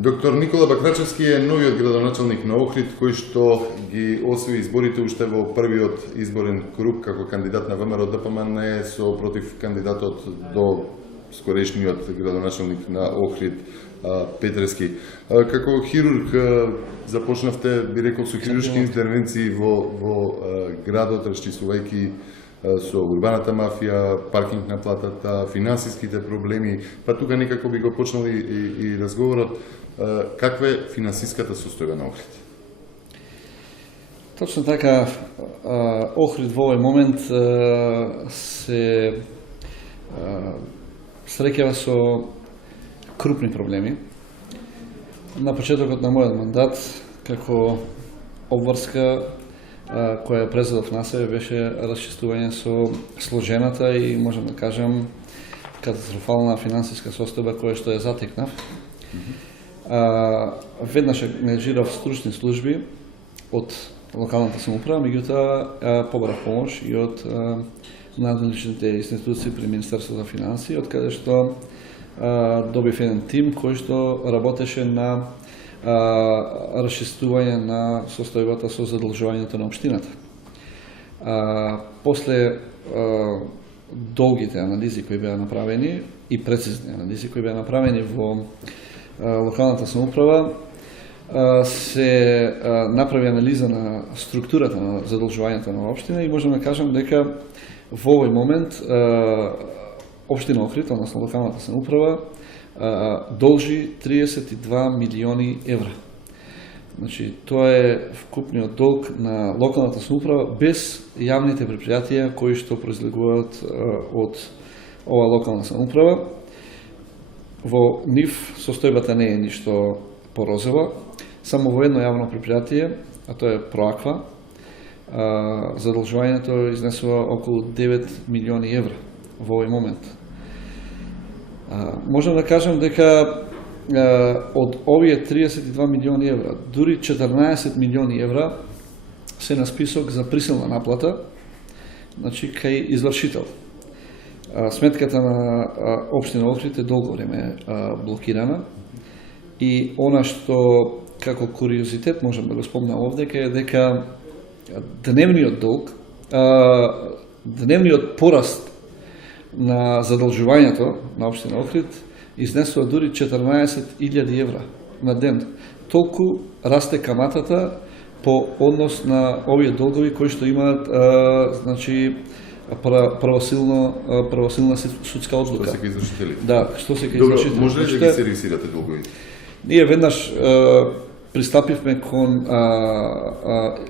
Доктор Никола Бакрачевски е новиот градоначалник на Охрид, кој што ги освои изборите уште во првиот изборен круг како кандидат на ВМРО ДПМН со против кандидатот до скорешниот градоначалник на Охрид Петрески. Како хирург започнавте, би рекол, со хируршки интервенции во градот, расчистувајќи со урбаната мафија, паркинг на платата, финансиските проблеми, па тука некако би го почнали и разговорот. Каква е финансиската состојба на Охрид? Точно така, Охрид во овој момент се среќава со крупни проблеми. На почетокот на мојот мандат, како обврска која презадов на себе беше расчистување со сложената и можам да кажам катастрофална финансиска состојба која што ја затекнав. Веднаш ангажирав стручни служби од локалната самоуправа, меѓутоа побарав помош и од надлежните институции при Министерството за финансии, од каде што добив еден тим кој што работеше на расчистување на состојбата со задолжувањето на општината. После долгите анализи кои беа направени и прецизни анализи кои беа направени во локалната самоуправа, се направи анализа на структурата на задолжувањето на општина и можам да кажам дека во овој момент општина Охрид, односно локалната самоуправа, должи 32 милиони евра. Значи, тоа е вкупниот долг на локалната самоуправа без јавните предпријатија кои што произлегуваат од ова локална самоуправа. Во нив состојбата не е ништо порозова, само во едно јавно предпријатие, а тоа е Проаква, задолжувањето изнесува околу 9 милиони евра во овој момент. Можам да кажам дека од овие 32 милиони евра, дури 14 милиони евра се на список за присилна наплата, значи кај извршител. Сметката на општина Охрид е долго време блокирана и она што како куриозитет можам да го спомнам овде е дека дневниот долг, дневниот пораст на задолжувањето на општина Охрид изнесува дури 14.000 евра на ден. Толку расте каматата по однос на овие долгови кои што имаат значи правосилна судска одлука. Што се ке извршители? Да, што се ке извршители. Може ли да ги сервисирате долговите? Ние веднаш пристапивме кон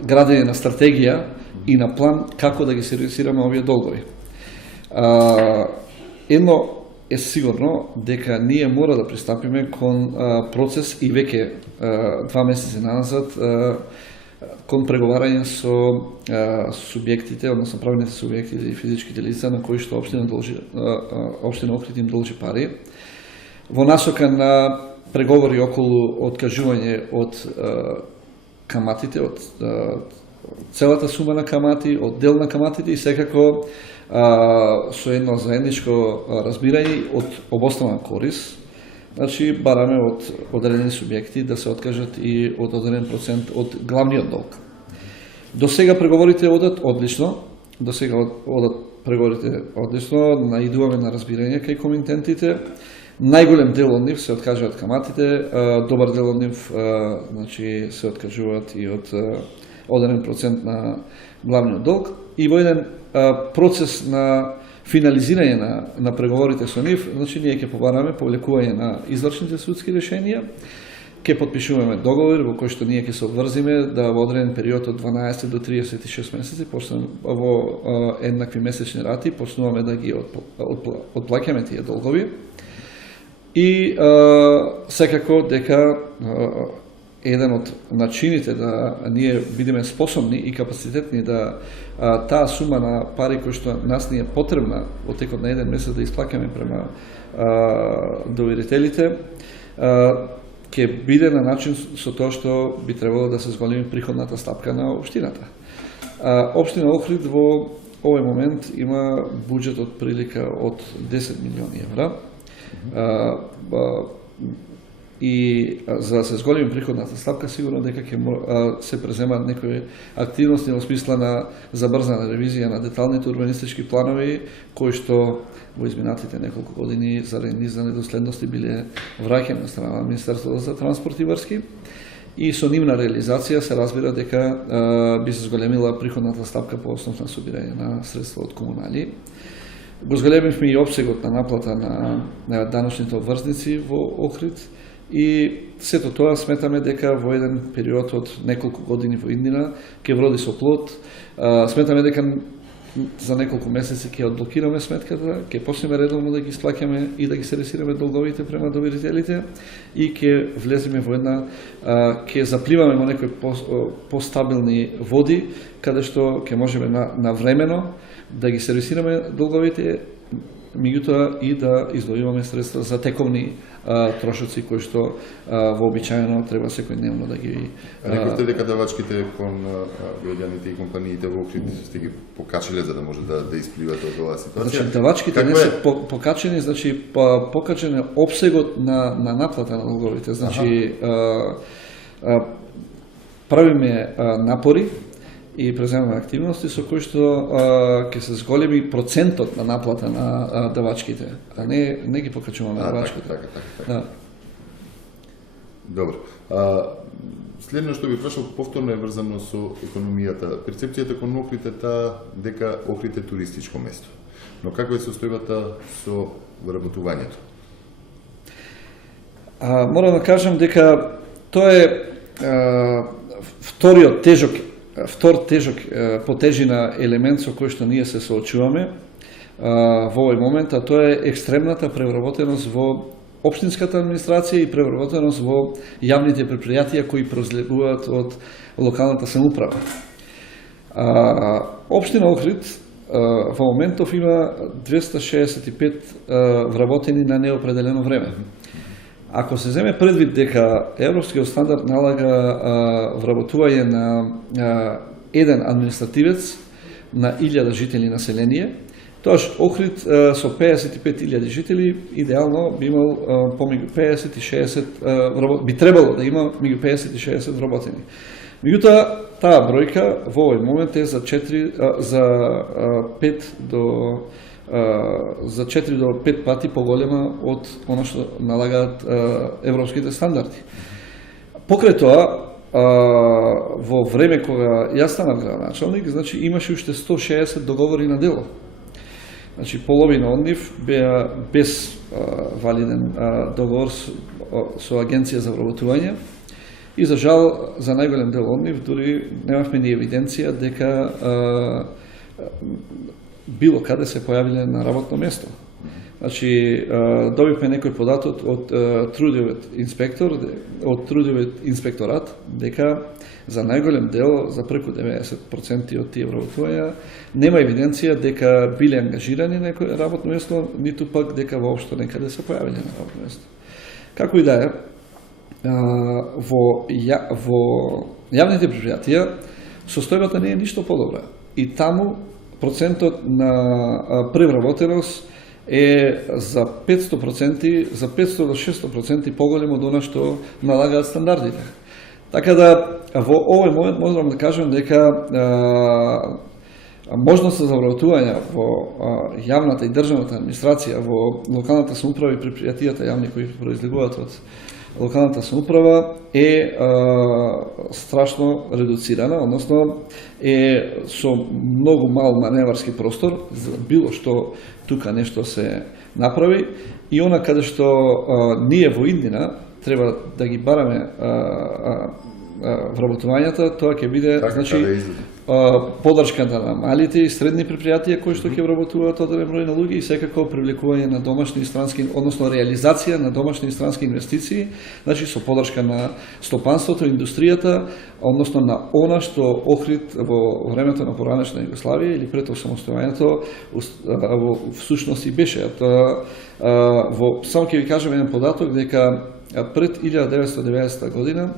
градење на стратегија и на план како да ги сервисираме овие долгови. Едно е сигурно дека ние мора да пристапиме кон процес и веќе 2 месеци назад кон преговарање со субјектите, односно правните субјекти и физичките лица на кои што општина Охрид им должи пари, во насока на преговори околу откажување од каматите, од целата сума на камати, од дел на каматите и секако со едно заедничко разбирање од обострана корис. Значи, бараме од одредени субјекти да се откажат и од одреден процент од главниот долг. До сега преговорите одат одлично, наидуваме на разбирање кај комитентите. Најголем дел од нив се откажуваат каматите, добар дел од нив значи, се откажуваат и од одреден процент на главниот долг. И во еден процес на финализирање на преговорите со нив, значи ние ќе побараме повлекување на извршните судски решенија, ќе подпишуваме договор во кој што ние ќе се обврзиме да во одреден период од 12 до 36 месеци, во еднакви месечни рати, почнуваме да ги отплаќаме тие долгови. И секако дека еден од начините да ние бидеме способни и капацитетни да таа сума на пари кој што нас ни е потребна во текот на еден месец да исплаќаме према доверителите, ќе биде на начин со тоа што би требало да се зголеми приходната стапка на општината. Општина Охрид во овој момент има буџет од прилика од 10 милиони евра. и за да се зголеми приходната ставка, сигурно дека ќе се преземат некои активности во смисла на забрзана ревизија на деталните урбанистички планови, кои што во изминатите неколку години заради низ за недоследности биле враќани од страна на Министерството за транспорт и врски. И со нивна реализација се разбира дека би се зголемила приходната ставка по основ на собирање на средства од комунали. Го зголемивме и обсегот на наплата на даночните обврзници во Охрид и сето тоа сметаме дека во еден период од неколку години во иднина ќе вроди со плод. Сметаме дека за неколку месеци ќе одблокираме сметката, ќе почнеме редовно да ги исплаќаме и да ги сервисираме долговите према доверителите и ќе влеземе во една, ќе запливаме во некои постабилни води, каде што ќе можеме навремено да ги сервисираме долговите, меѓутоа и да издвојуваме средства за тековни трошоци кои што вообичаено треба секојдневно да ги Рековте дека давачките кон граѓаните и компаниите во Охрид сте ги покачиле за да може да испливате од оваа ситуација? Значи, давачките не се покачени, значи покачен е опсегот на наплата на долговите. Значи правиме напори и преземаме активности со кои што ќе се зголеми процентот на наплата на давачките, а не ги покачуваме давачките. Така. Да. Добро. Следно што би прашал повторно е врзано со економијата. Перцепцијата кон Охрид е таа дека Охрид е туристичко место. Но каква е состојбата со вработувањето? Морам да кажам дека тоа е втор тежок по тежина елемент со кој што ние се соочуваме во овој момент, а тоа е екстремната превработеност во општинската администрација и превработеност во јавните предпријатија кои произлегуваат од локалната самоуправа. Општина Охрид во моментов има 265 вработени на неопределено време. Ако се земе предвид дека европскиот стандард налага вработување на еден административец на 1000 жители население, тоаш Охрид со 55.000 жители идеално би имал помеѓу 50 и 60 би требало да има меѓу 50 и 60 вработени. Меѓутоа таа бројка во овој момент е за 4 до 5 пати поголема од оно што налагаат европските стандарди. Покрај тоа, во време кога јас станав градоначалник, значи имаше уште 160 договори на дело. Значи половина од нив беа без валиден договор со агенција за вработување и за жал за најголем дел од нив дури немавме ни евиденција дека било каде се појавиле на работно место. Значи, добивме некој податок од трудовиот инспекторат, дека за најголем дел, за преку 90% од тие вработувања, нема евиденција дека биле ангажирани на некој работно место, ниту пак дека воопшто некаде се појавиле на работно место. Како и да е, во јавните предпријатија состојбата не е ништо подобра. И таму процентот на превработеност е за 500%, за 500 до 600% поголем од она што налагаат стандардите. Така да, во овој момент можам да кажам дека можноста за вработување во јавната и државната администрација, во локалната самоуправа и предпријатијата јавни кои произлегуваат од локалната самоуправа е страшно редуцирана, односно е со многу мал маневарски простор за било што тука нешто се направи и она каде што ние во иднина треба да ги бараме вработувањата, тоа ќе биде поддршката на малите и средни предпријатија кои што ќе вработуваат одреден број на луѓе и секако привлекување на домашни и странски, односно реализација на домашни и странски инвестиции, значи со поддршка на стопанството, индустријата, односно на она што Охрид во времето на поранешна Југославија или пред осамостојањето во всушност и беше. Само ќе ви кажам еден податок дека пред 1990 година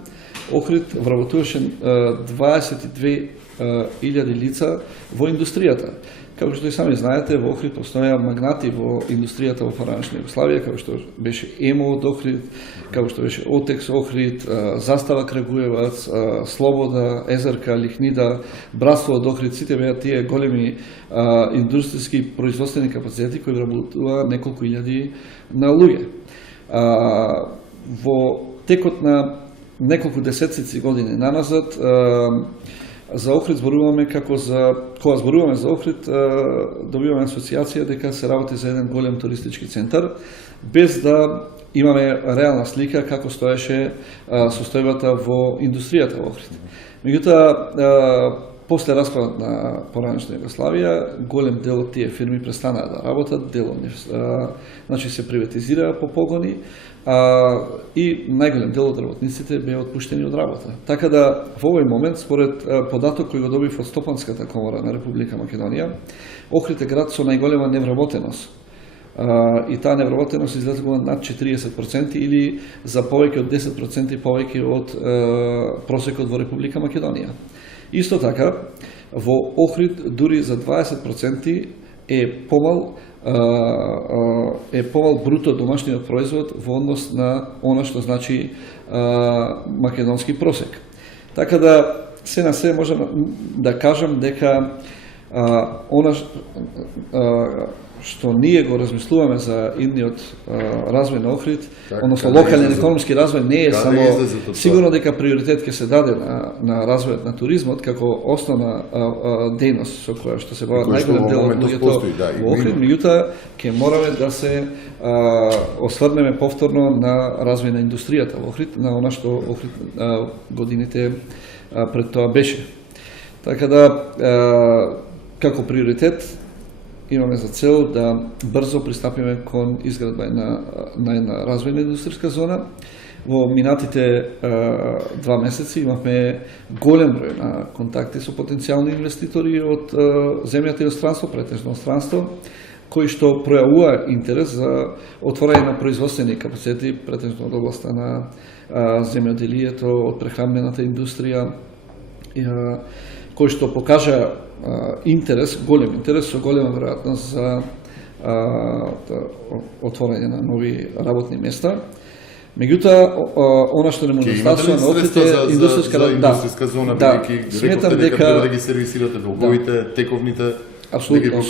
Охрид вработуваше 22.000 лица во индустријата. Како што и сами знаете, во Охрид постоја магнати во индустријата во поранешна Југославија, како што беше ЕМО од Охрид, како што беше Отекс Охрид, Застава Крагуевац, Слобода, Езерка, Лихнида, Братство од Охрид, сите беа тие големи индустријски производствени капацитети кои вработува неколку илјади на луѓе. Во текот на неколку десетци години наназад, за Охрид зборуваме кога зборуваме за Охрид, добиваме асоциација дека се работи за еден голем туристички центар, без да имаме реална слика како стоеше состојбата во индустријата во Охрид. Меѓутоа, после распадот на поранешна Југославија, голем дел од тие фирми престанаа да работат, дел од нив значи се приватизираа по погони, и најголем дел од работниците беа отпуштени од работа. Така да, во овој момент, според податок кој го добив од Стопанската комора на Република Македонија, Охрид е град со најголема невработеност. И таа невработеност излезува над 40% или за повеќе од 10% повеќе од просекот во Република Македонија. Исто така, во Охрид дури за 20% е помал бруто домашниот производ во однос на она што значи македонски просек. Така да, се на се можам да кажам дека она што ние го размислуваме за идниот развој на Охрид, односно локален економски развој, не е само сигурно дека приоритет ќе се даде на развојот на туризмот како основна дејност со која што се бават најголем дел од луѓето во Охрид, меѓутоа ќе мораме да се осврнеме повторно на развој на индустријата во Охрид, на она што Охрид годините пред тоа беше. Така да, како приоритет имаме за цел да брзо пристапиме кон изградба на една развојна индустријска зона. Во минатите 2 месеци имавме голем број на контакти со потенцијални инвеститори од земјата и странство, претежно странство, кои што пројавува интерес за отворање на производствени капацитети, претежно од областа на земјоделието, од прехранбената индустрија, кои што покажа интерес, голем интерес, со голема веројатност за отворање на нови работни места. Меѓутоа, она што не му недостатува на Охрид е индустријска зона, бидејќи рековте дека треба да ги сервисирате долговите, тековните, апсолутно,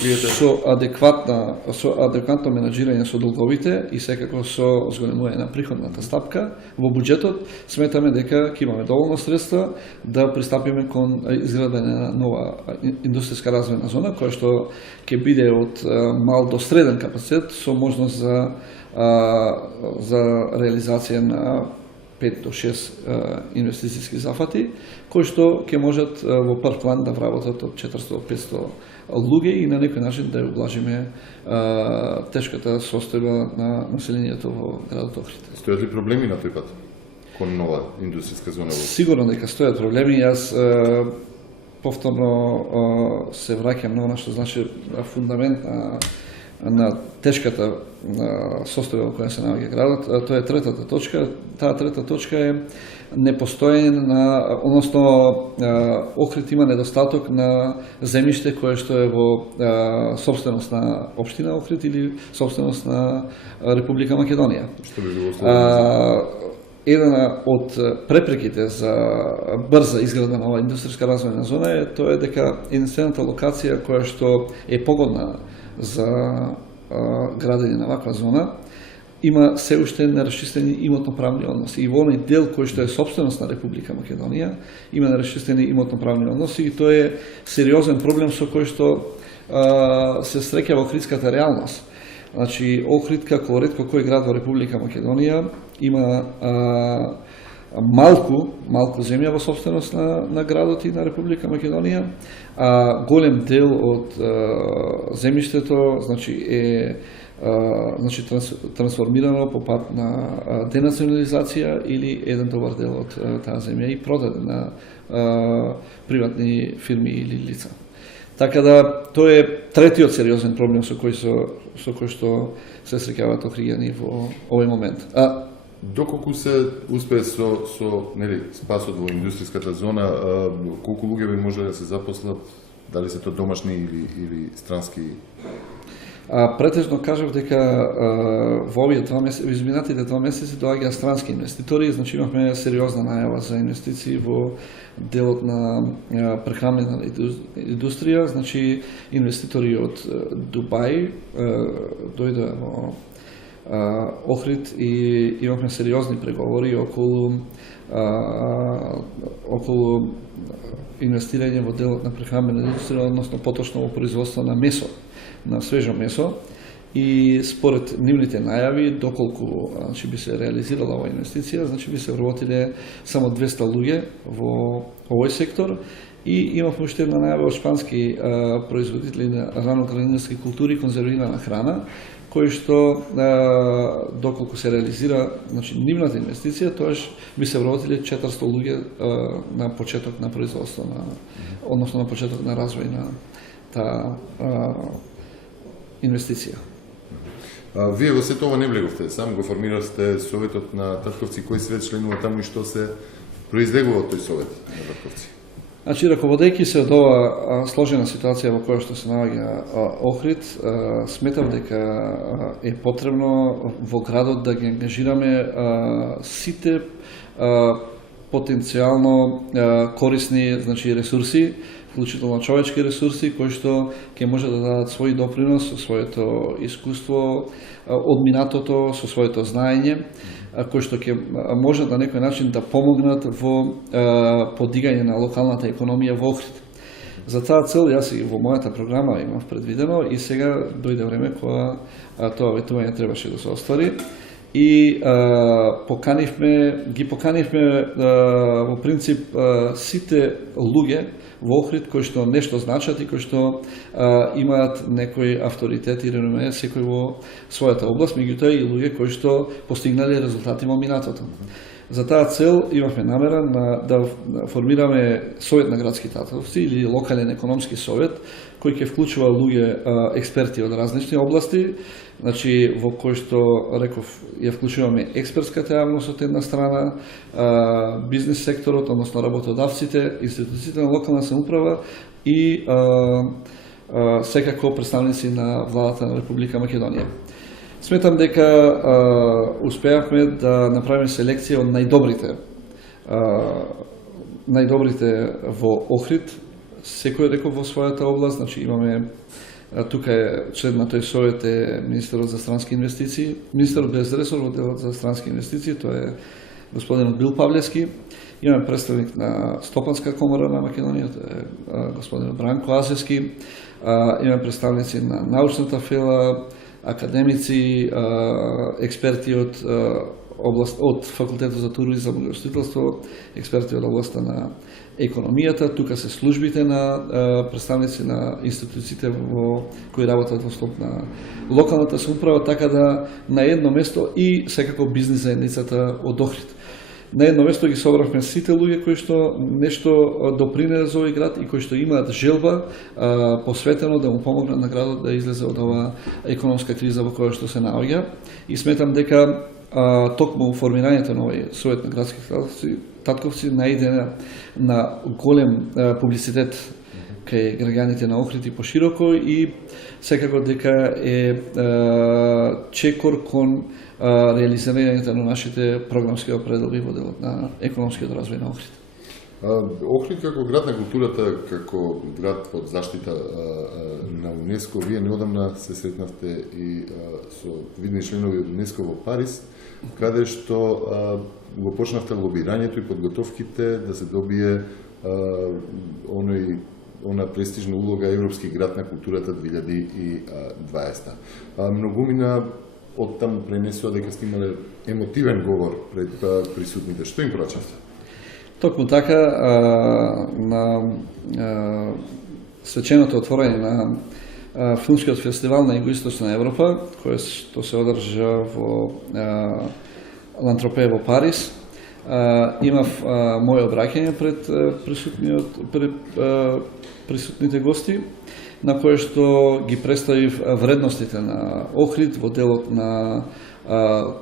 со адекватно менаџирање со долговите и секако со зголемување на приходната стапка во буџетот, сметаме дека ќе имаме доволно средства да пристапиме кон изградба на нова индустријска развојна зона, која што ќе биде од мал до среден капацитет со можност за реализација на 5 до 6 инвестицијски зафати, кои што ќе можат во прв план да вработат од 400 до 500 луѓе и на некој начин да ја облажиме тешката состојба на населението во градот Охрид. Стојат ли проблеми на тој пат кон нова индустријска зона? Сигурно дека стојат проблеми. Јас повторно се враќам на она што значи фундамент на тешката состојба во која се наоѓа градот. Тоа е третата точка. Таа трета точка е непостоење на, односно Охрид има недостаток на земјиште кое што е во собственост на општина Охрид или собственост на Република Македонија. Една од препреките за брза изградба на оваа индустријска развојна зона е тоа дека единствената локација која што е погодна за градење на ваква зона има се уште нерасчистени имотно-правни односи. И во оној дел кој што е собственост на Република Македонија има нерасчистени имотно-правни односи и тоа е сериозен проблем со кој што се среќа во охридската реалност. Значи, Охрид како ретко кој град во Република Македонија има малку земја во собственост на градот и на Република Македонија, а голем дел од земјиштето е трансформирано по пат на денационализација или еден добар дел од таа земја и продаден на приватни фирми или лица. Така да, тоа е третиот сериозен проблем со кој што се среќаваат охриѓани во овој момент. Доколку се успее со нели спасот во индустријската зона, колку луѓе би може да се запослат, дали се тоа домашни или странски? Претежно кажав дека во овие 2 месеци, изминатите 2 месеци доаѓа странски инвеститори, значи имавме сериозна најава за инвестиции во делот на прехранбена индустрија, значи инвеститори од Дубај дојдоа во Охрид и имавме сериозни преговори околу инвестирање во делот на прехранбена индустрија, односно поточно во производство на месо, на свежо месо, и според нивните најави, доколку значи, би се реализирала оваа инвестиција, значи би се вработиле само 200 луѓе во овој сектор, и имавме уште една најава од шпански производители на раноградинарски култури и конзервирана храна, кој што доколку се реализира значи нивната инвестиција, тоаш би се вработиле 400 луѓе на почеток на производство, односно на почеток на развој на таа инвестиција. Вие во сето ова не влеговте, сам го формиравте советот на татковци, кој свет членува таму и што се произлегува од тој совет на татковци? Значи, раководејќи се од ова сложена ситуација во која што се наоѓа Охрид, сметав дека е потребно во градот да ги ангажираме сите потенцијално корисни значи, ресурси, вклучително човечки ресурси, кои што ќе може да дадат свој допринос со своето искуство од минатото, со своето знаење, кои што ќе може на некој начин да помогнат во подигање на локалната економија во Охрид. За таа цел јас и во мојата програма имав предвидено и сега дојде време кога тоа ветување требаше да се оствари. И ги поканивме во принцип сите луѓе во Охрид кои што нешто значат и кои што имаат некој авторитет и реноме секој во својата област, меѓутоа и луѓе кои што постигнале резултати во минатото. За таа цел имавме намера да формираме совет на градски татковци или локален економски совет кој ќе вклучува луѓе експерти од различни области, значи во кој што реков ја вклучуваме експертската јавност од една страна, бизнес секторот, односно работодавците, институциите на локална самоуправа и секако представници на владата на Република Македонија. Сметам дека успеавме да направиме селекција од најдобрите во Охрид, секој реков во својата област, значи имаме тука е член на тој совет е министерот за странски инвестиции, министерот без ресор во делот за странски инвестиции, тоа е господинот Бил Павлевски. Имаме представник на Стопанска комора на Македонија, тоа е господинот Бранко Асевски. Имаме представници на научната фела, академици, експерти од факултетот за туризам и гостителство, експерти од областа на економијата, тука се службите на представници на институциите кои работат во склоп на локалната самоуправа, така да на едно место и секако бизнис заедницата од Охрид. На едно место ги собравме сите луѓе кои што нешто допринесе за овој град и кои што имаат желба посветено да му помогнат на градот да излезе од оваа економска криза во која што се наоѓа. И сметам дека токму формирањето на овој совет на градски татковци најде на голем публицитет кај граѓаните на Охрид и пошироко и секако дека е чекор кон реализирањето на нашите програмски определи во делот на економскиот развој на Охрид. Охрид како град на културата, како град под заштита на УНЕСКО, вие неодамна се сретнавте и со видни членови од УНЕСКО во Париз, каде што го почнавте лобирањето и подготовките да се добие она престижна улога Европски град на културата 2020. Многумина од таму пренесува дека сте имале емотивен говор пред присутните. Што им порачавте? Токму така, на свеченото отворање на филмскиот фестивал на Југоисточна Европа, кој што се одржа во Лантропе во Париз, имав моје обраќање пред присутните гости, на кое што ги представив вредностите на Охрид во делот на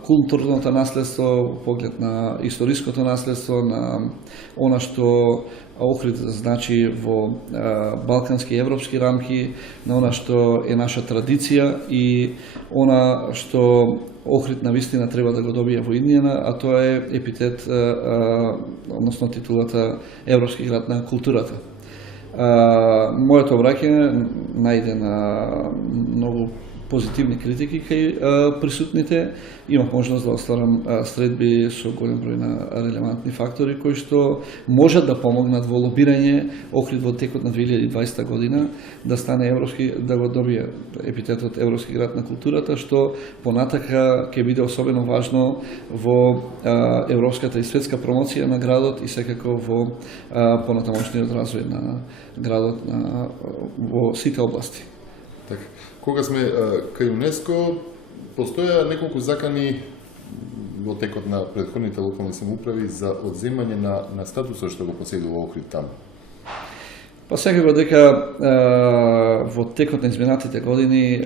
културното наследство, во поглед на историското наследство, на она што Охрид значи во балкански и европски рамки, на она што е наша традиција и она што Охрид на вистина треба да го добие во иднина, а тоа е епитет, односно титулата Европски град на културата. Моето обраќање најде на многу позитивни критики кај присутните. Имав можност да остварам средби со голем број на релевантни фактори кои што можат да помогнат во лобирање Охрид во текот на 2020 година да стане европски, да го добие епитетот Европски град на културата, што понатака ќе биде особено важно во европската и светска промоција на градот и секако во понатамошниот развој на градот во сите области. Така. Кога сме кај ЮНЕСКО, постоја неколку закани во текот на претходните локални самоуправи за одземање на статусот што го поседува Охрид таму. Па секако дека во текот на изминатите години,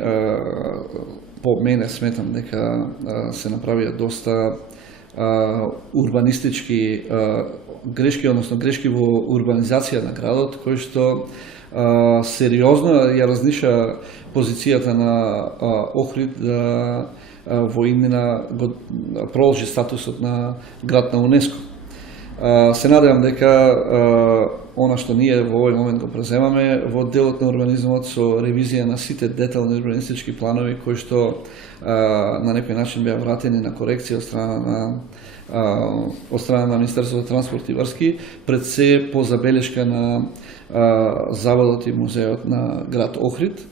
по мене сметам дека се направија доста урбанистички грешки, односно грешки во урбанизација на градот, кои што сериозно ја разниша позицијата на Охрид да во иднина го продолжи статусот на град на УНЕСКО. Се надевам дека она што ние во овој момент го преземаме во делот на урбанизмот со ревизија на сите детални урбанистички планови кои што на некој начин беа вратени на корекција од страна на Министерството за транспорт и врски, пред се по забелешка на Заводот и музеот на град Охрид.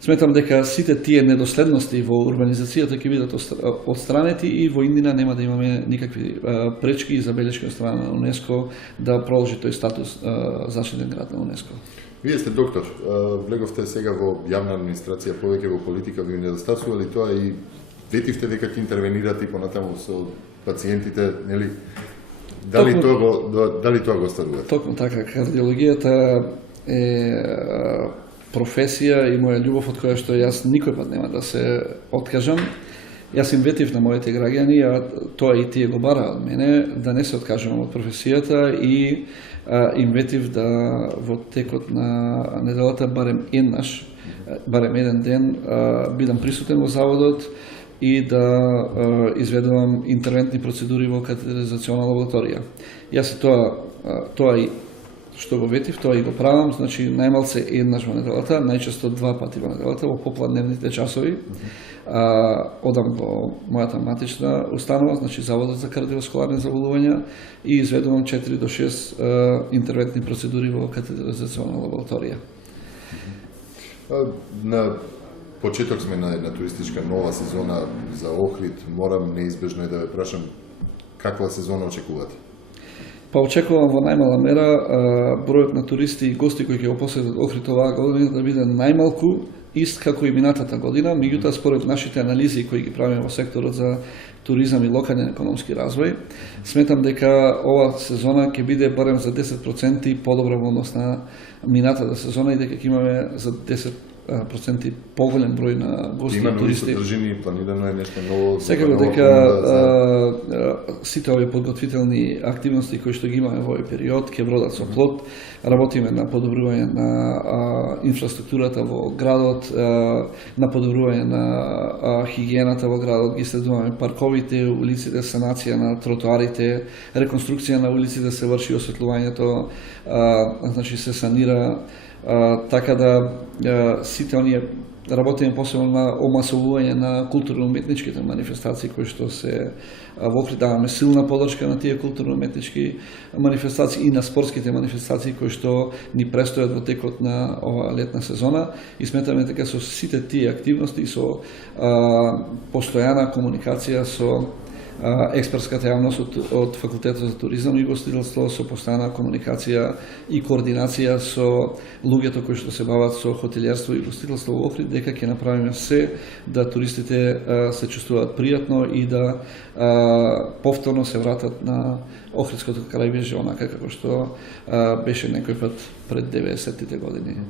Сметам дека сите тие недоследности во урбанизацијата ќе бидат отстранети и во иднина нема да имаме никакви пречки и забелешки од страна на УНЕСКО да продолжи тој статус заштитен град на УНЕСКО. Вие сте доктор, влеговте сега во јавна администрација, повеќе во политика, ви недостасува ли тоа и ветивте дека ќе интервенирате и понатаму со пациентите, нели? Дали тоа го остварувате? Токму така, кардиологијата е професија и моја љубов од која што јас никој пат нема да се откажам. Јас им ветив на моите граѓани, а тоа и тие го бара од мене, да не се откажувам од професијата и им ветив да во текот на неделата барем еден ден бидам присутен во заводот и да изведувам интервентни процедури во катетеризациона лабораторија. Јас тоа и што го ветив, тоа и го правам, значи најмалце еднаш во неделата, најчесто 2 пати во неделата, во попладневните часови. Одам во мојата матична установа, значи Заводот за кардиоваскуларни заболувања и изведувам 4 до 6 интервентни процедури во катетеризациона лабораторија. На почеток сме на една туристичка нова сезона за Охрид. Морам неизбежно да ве прашам каква сезона очекувате? Па очекувам во најмала мера бројот на туристи и гости кои ќе го посетат Охрид оваа година да биде најмалку ист како и минатата година, меѓутоа според нашите анализи кои ги правиме во секторот за туризам и локален економски развој, сметам дека ова сезона ќе биде барем за 10% подобра во однос на минатата сезона и дека ќе имаме за 10% поголем број на гости и туристи. Има содржини, планирано е нешто ново? Секако дека сите овие подготвителни активности кои што ги имаме во овој период ќе бродат со плод. Работиме на подобрување на инфраструктурата во градот, на подобрување на хигиената во градот, ги следуваме парковите, улиците, санација на тротоарите, реконструкција на улиците се врши, осветлувањето, значи се санира, така да сите оние работиме посебно на омасовување на културно-уметничките манифестации кои што се во Охрид, даваме силна поддршка на тие културно-уметнички манифестации и на спортските манифестации кои што ни престојат во текот на оваа летна сезона и сметаме дека со сите тие активности, со постојана комуникација со експертската јавност од Факултетот за туризам и гостителство со постојана комуникација и координација со луѓето кои што се бават со хотелиерство и гостителство во Охрид, дека ќе направиме се да туристите се чувствуваат пријатно и да повторно се вратат на Охридското крајбрежје онака како што беше некој пат пред 90-тите години.